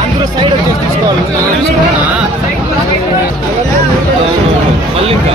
అందరూ సైడ్ వచ్చేసి తీసుకోవాలి మళ్ళీ ఇంకా.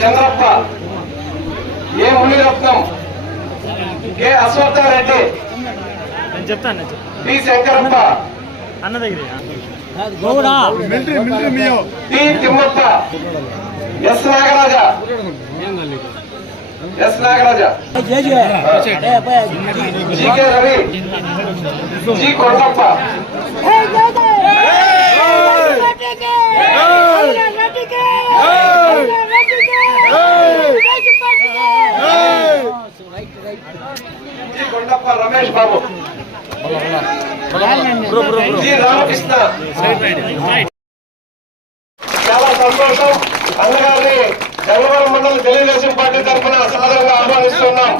Chandrappa A Muniratnam K Ashwathareddy? నేను చెప్తాను టి శంకరప్ప. అన్న దగ్గర T Thimmappa. S Nagaraja. S Nagaraja. GK Ravi. G Kondappa G Kondappa Ramesh Babu. G Ramakrishna. చాలా సంతోషం. అన్నగారిని గంగవరం మండలం తెలుగుదేశం పార్టీ తరఫున సాదరంగా ఆహ్వానిస్తున్నాం.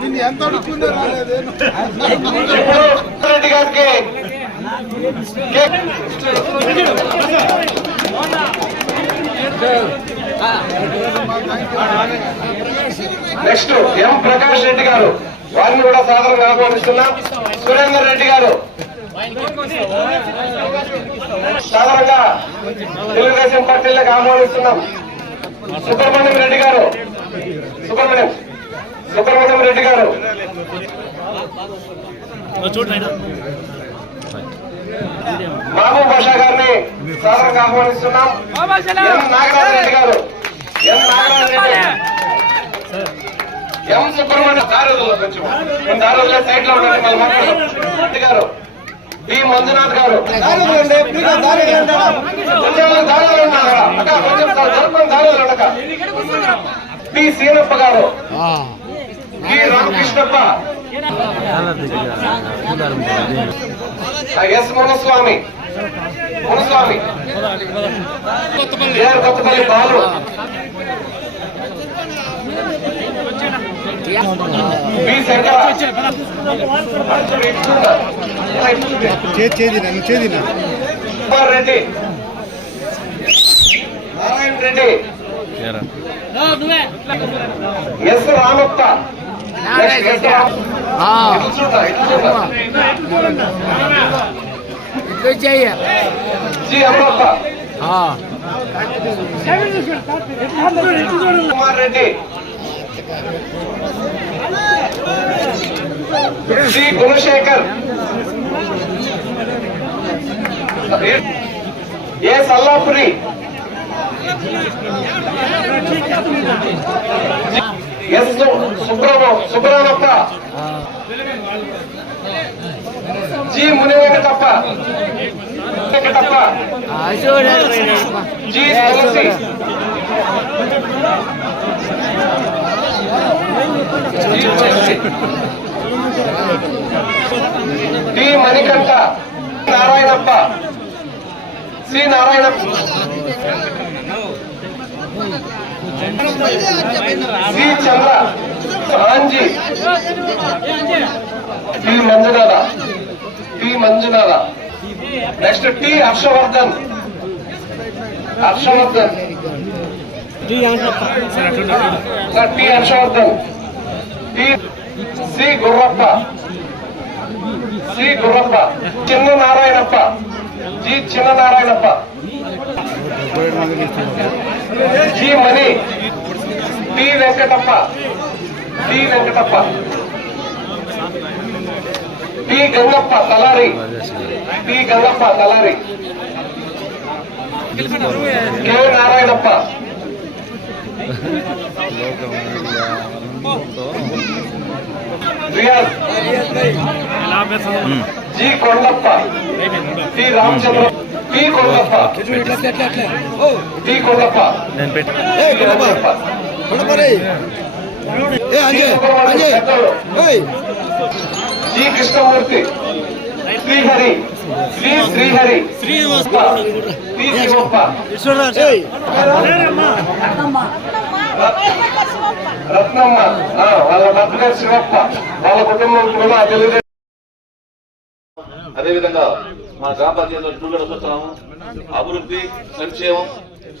నిన్ను ఎంత రాలేదేను ఇప్పుడు రెడ్డి గారికి నెక్స్ట్ ఎం ప్రకాష్ రెడ్డి గారు. వారిని కూడా సాధారణంగా ఆహ్వానిస్తున్నాం. సురేందర్ రెడ్డి గారు. సాధారణంగా తెలుగుదేశం పార్టీలకు ఆహ్వానిస్తున్నాం. సుబ్రహ్మణ్యం రెడ్డి గారు. సుబ్రహ్మణ్యం. సుబ్రహ్మణ్యం రెడ్డి గారు. మహబూబ్ బాషా గారిని సాధారణంగా ఆహ్వానిస్తున్నాం. ఎం నాగరాజ రెడ్డి గారు. ఎం నాగరాజ రెడ్డి ఎం సుబ్రహ్మణ్యం దారుల్లో కొంచెం దారుల్లో సైడ్లో ఉండండి మళ్ళీ మాట్లాడదాం. గారు బి మంజునాథ్ గారు. కొంచెం దారులు ఉన్నారు? అక్క కొంచెం జరుపుకొని దారులు ఉండక. P Seenappa garu. B Ramakrishnappa. S Munaswamy. Munaswamy. Kothapalli Balu. చేది నన్ను చేది Reddy. Narayana Reddy. S Ramappa Kumar Reddy Shri Gunashekar A Sallapuri S Subrahma Subrahmappa G Muni Venkatappa Venkatappa G Tulasi T Manikanta Narayanappa. C Narayanappa. C Chandra Anji T Manjunatha. T Manjunatha. Next T Harshavardhan. Harshavardhan. Sir T Harshavardhan T C Gurrappa C Gurrappa Chinna Narayanappa G Chinna Narayanappa G Mani T Venkatappa T Venkatappa T Gangappa Talari T Gangappa Talari K Narayanappa Riyaz G Kondappa T Ramachandra T Kondappa T Kondappa నేను పెట్టి T Kondappa G Subrahmanyam పెద్దలు. G Krishnamurthy Srihari Shri Srihari. Srinivasa T Ratnamma. ఆ, వాళ్ళ శివప్ప. వాళ్ళ కుటుంబం కూడా అదేవిధంగా మా గ్రామ పంచాయతీలో టూలర్ వస్తున్నాము. అభివృద్ధి సంక్షేమం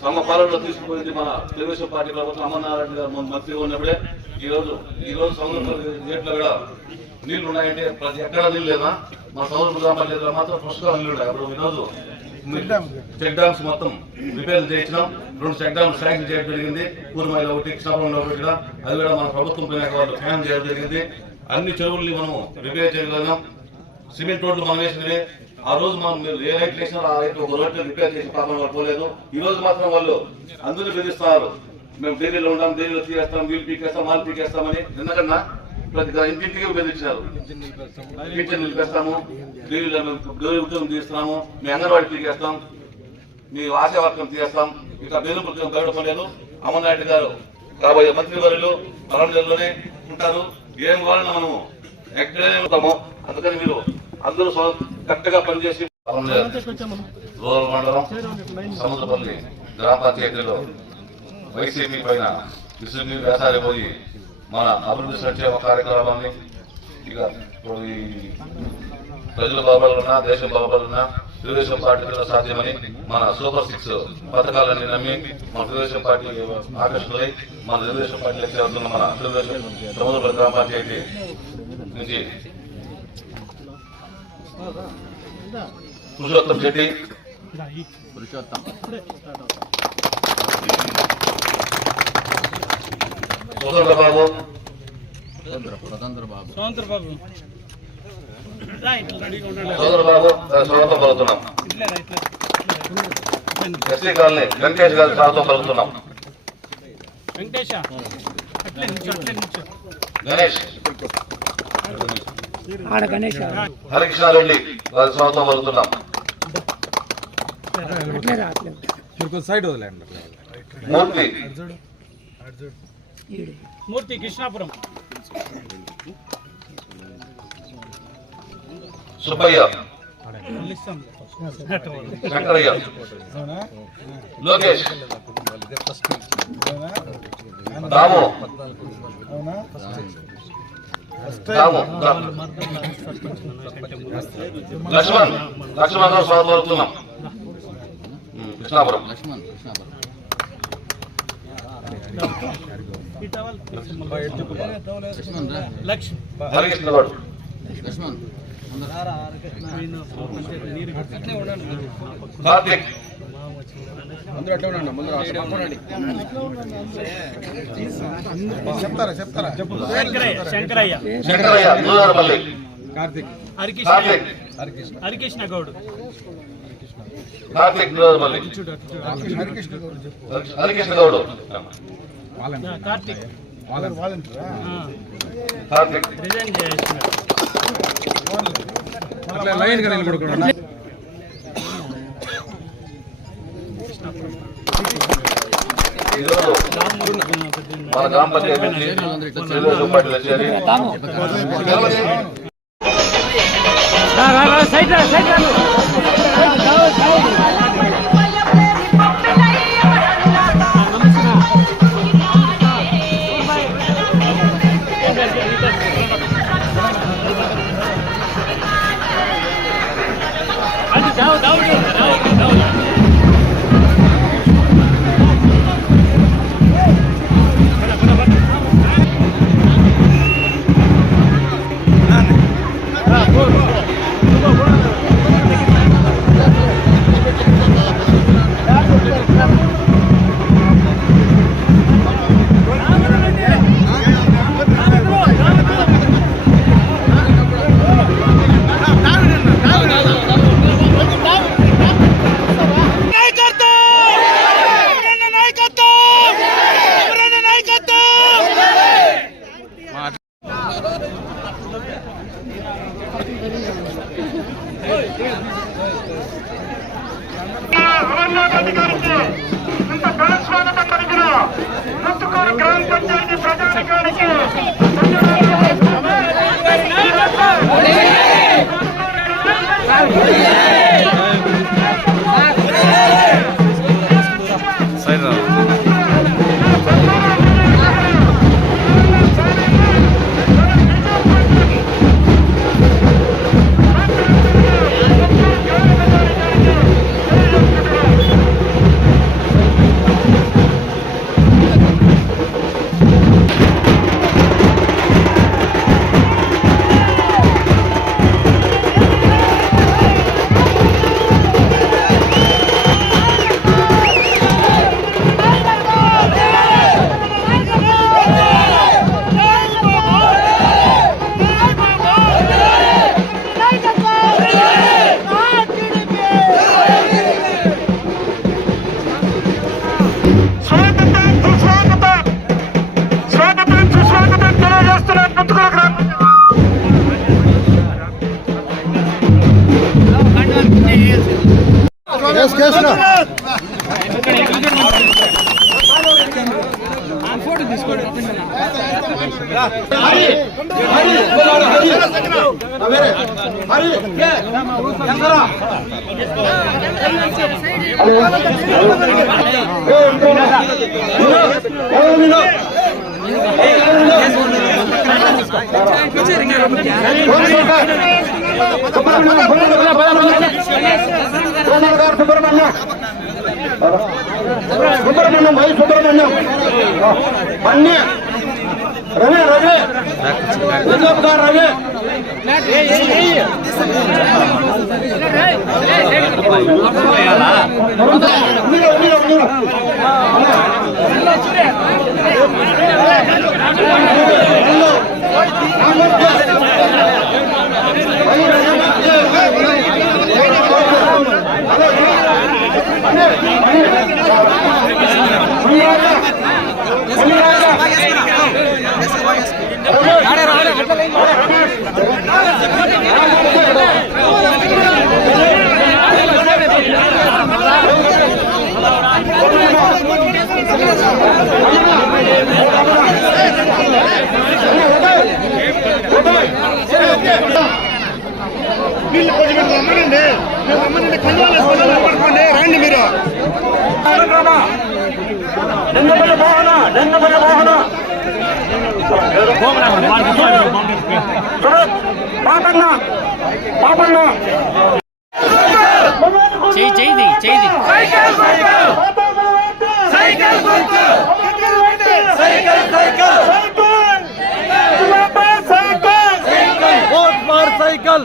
సమ పాలనలో తీసుకుపోయింది మన తెలుగుదేశం పార్టీ ప్రభుత్వం అమర్నారాయణ గారు మన మంత్రి ఉన్నప్పుడే. ఈ రోజు ఈ రోజు సముద్ర గేట్లో కూడా నీళ్ళు ఉన్నాయంటే ప్రతి ఎక్కడ నీళ్ళు లేదా మా సముద్ర గ్రామ పంచాయతీలో మాత్రం పుష్కలం నీళ్ళు ఉన్నాయి. అప్పుడు ఈ రోజు చెక్ డామ్స్ మొత్తం రిపేర్ చేయించినాం. రెండు చెక్ డామ్స్ శాంక్షన్ చేయడం జరిగింది. పూర్వమైలో ఒకటి కృష్ణాపురంలో పెట్టడం అది కూడా మన ప్రభుత్వం పైన వాళ్ళు ఫ్యాన్ చేయడం జరిగింది. అన్ని చెరువుల్ని మనము రిపేర్ చేయగలిగాం. సిమెంట్ రోడ్లు మనం వేసినవి. ఆ రోజు మనం మీరు ఏ లైట్ వేసినారో ఆ లైట్ ఒక రోడ్లు రిపేర్ చేసి పాపం వాళ్ళు పోలేదు. ఈ రోజు మాత్రం వాళ్ళు అందరూ బెదిరిస్తున్నారు. మేము డైరీలో ఉంటాం డైరీలో తీరేస్తాం వీళ్ళు పీకేస్తాం వాళ్ళు పీకేస్తామని. ఎందుకన్నా? ప్రతి ఇంటింటికి బెదిరించారు కిచెన్ నిలిపేస్తాము. ఢిల్లీలో మేము డైరీ ఉద్యోగం తీస్తున్నాము. మీ అంగన్వాడీ పీకేస్తాం. మీ ఆశా వర్గం తీస్తాం ఇట్లా బెదిరింపులు గడపలేదు అమర్నాయుడు గారు కాబోయే మంత్రి వర్యులు పరంజల్లోనే ఉంటారు. ఏం కావాలన్నా మనము ఎక్కడనే ఉంటాము. అందుకని మీరు అందరూ కరెక్ట్ కరెక్ట్గా పనిచేసి రూరల్ మండలం సముద్రపల్లి గ్రామ పంచాయతీలో వైసీపీ పైన విసుగు వేసారి పోయి మన అభివృద్ధి సంక్షేమ కార్యక్రమాన్ని ఇక ఇప్పుడు ఈ ప్రజల బాబాలున్నా దేశం బాబాలున్నా తెలుగుదేశం పార్టీలో సాధ్యమని మన సూపర్ సిక్స్ పథకాలన్నీ నమ్మి మన తెలుగుదేశం పార్టీ ఆకర్షణలై మన తెలుగుదేశం పార్టీలో లక్ష్యాలు మన తెలుగుదేశం సముద్రపల్లి గ్రామ పంచాయతీ నుంచి పురుషోత్తం శెట్టి స్వతంత్ర బాబు సోదర బాబు స్వాగతం పలుకుతున్నాం ఎస్సీ కాలనీ వెంకటేష్ గారి స్వాగతం పలుకుతున్నాం గణేష్ హరికృష్ణారెడ్డి వారి స్వాగతం పలుకుతున్నాం సైడ్ వదిలేండి మూర్తి. మూర్తి కృష్ణాపురం. సుబ్బయ్య. శంకరయ్య. లోకేష్. రాము. రాము. లక్ష్మణ్ లక్ష్మణ్ గారు స్వాగతం పలుకుతున్నాం కృష్ణాపురం గౌడ్ కార్తిక్ చెప్తారా చెప్తారా శంకరయ్య కార్తీక్. హరికృష్ణ హరికృష్ణ గౌడ్ కార్తిక్ హరికృష్ణ గౌడ్ కార్తిక్ కార్తిక్ లైన్గా నిలబడుకోండి మన గ్రామ పంచాయతీ నుంచి side side Subrahmanyam. Subrahmanyam Y Subrahmanyam Manya Ravi Ravi Pratap garu Ravi మీరు, మీరు, మీరు. నీళ్ళు కొంచెం మీరు రమ్మనండి. మేము రమ్మనండి. కంగాలు వేసుకొని నిలబడుకోండి రండి మీరు. నిన్నపల్లి మోహన నిన్నపల్లి మోహన పాపన్న పాపన్న చేయి చేయి చేయి సైకిల్ సైకిల్ సైకిల్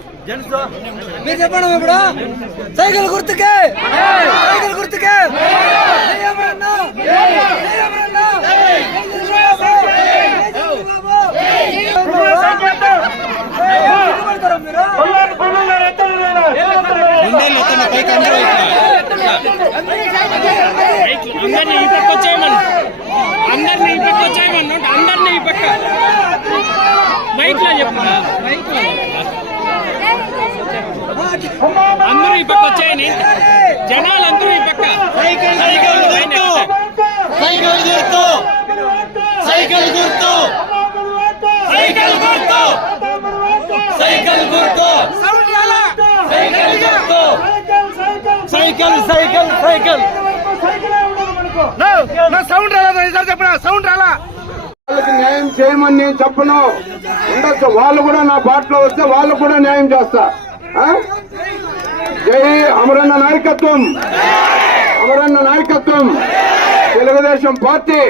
మీరు చెప్పండి ఇప్పుడు సైకిల్ గుర్తుకే సైకిల్ గుర్తుకే జై అమరన్న! జై అమరన్న! జై చంద్రబాబు! నిలబడతారా మీరు? అందరినీ ఈ పక్క వచ్చేయమని అందరినీ ఈ పక్క వచ్చేయమని అందరినీ ఈ పక్క బైక్లో చెప్పు బైక్లో అందరూ ఈ పక్క వచ్చేయని జనాలు అందరూ ఈ పక్క సైకిల్ సైకిల్ గుర్తు సైకిల్ గుర్తు సైకిల్ గుర్తు సైకిల్ గుర్తు సైకిల్ గుర్తు సైకిల్ సైకిల్. సౌండ్ రాలా ఈసారి సౌండ్ రాలా? వాళ్ళకి న్యాయం చేయమని నేను చెప్పను. ఉండొచ్చు వాళ్ళు కూడా నా బాటలో వస్తే వాళ్ళు కూడా న్యాయం చేస్తా? జై అమరన్న నాయకత్వం. అమరన్న నాయకత్వం. తెలుగుదేశం పార్టీ.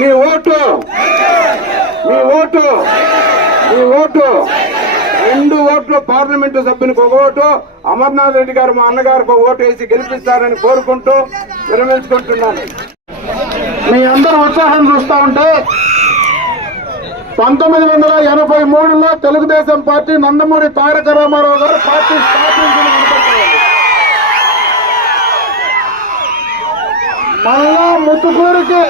మీ ఓటు. మీ ఓటు. మీ ఓటు. రెండు ఓట్లు పార్లమెంటు సభ్యునికి ఒక ఓటు అమర్నాథ్ రెడ్డి గారు మా అన్నగారికి ఒక ఓటు వేసి గెలిపిస్తారని కోరుకుంటూ విరమించుకుంటున్నాను. మీ అందరూ ఉత్సాహం చూస్తా ఉంటే పంతొమ్మిది వందల ఎనభై మూడులో తెలుగుదేశం పార్టీ నందమూరి తారక రామారావు గారు పార్టీ స్థాపించిన మళ్ళా ముత్తుకూరికి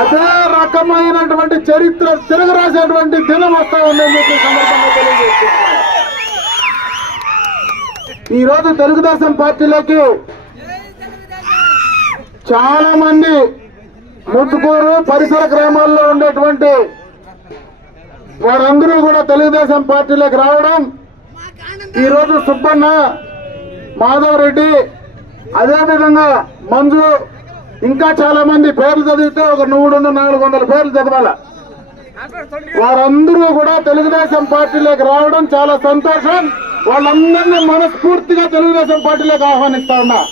అదే రకమైనటువంటి చరిత్ర తిరగరాసేటువంటి దినం వస్తా ఉందని చెప్పి సందర్భంగా తెలియజేస్తున్నాను. తెలుగుదేశం పార్టీలోకి చాలా మంది ముట్టుకూరు పరిసర గ్రామాల్లో ఉండేటువంటి వారందరూ కూడా తెలుగుదేశం పార్టీలోకి రావడం ఈరోజు సుబ్బన్న మాధవరెడ్డి అదేవిధంగా మంజు ఇంకా చాలా మంది పేర్లు చదివితే ఒక మూడు నాలుగు వందల పేర్లు చదవాల. వారందరూ కూడా తెలుగుదేశం పార్టీలోకి రావడం చాలా సంతోషం. వాళ్ళందరినీ మనస్ఫూర్తిగా తెలుగుదేశం పార్టీలోకి ఆహ్వానిస్తా ఉన్నా.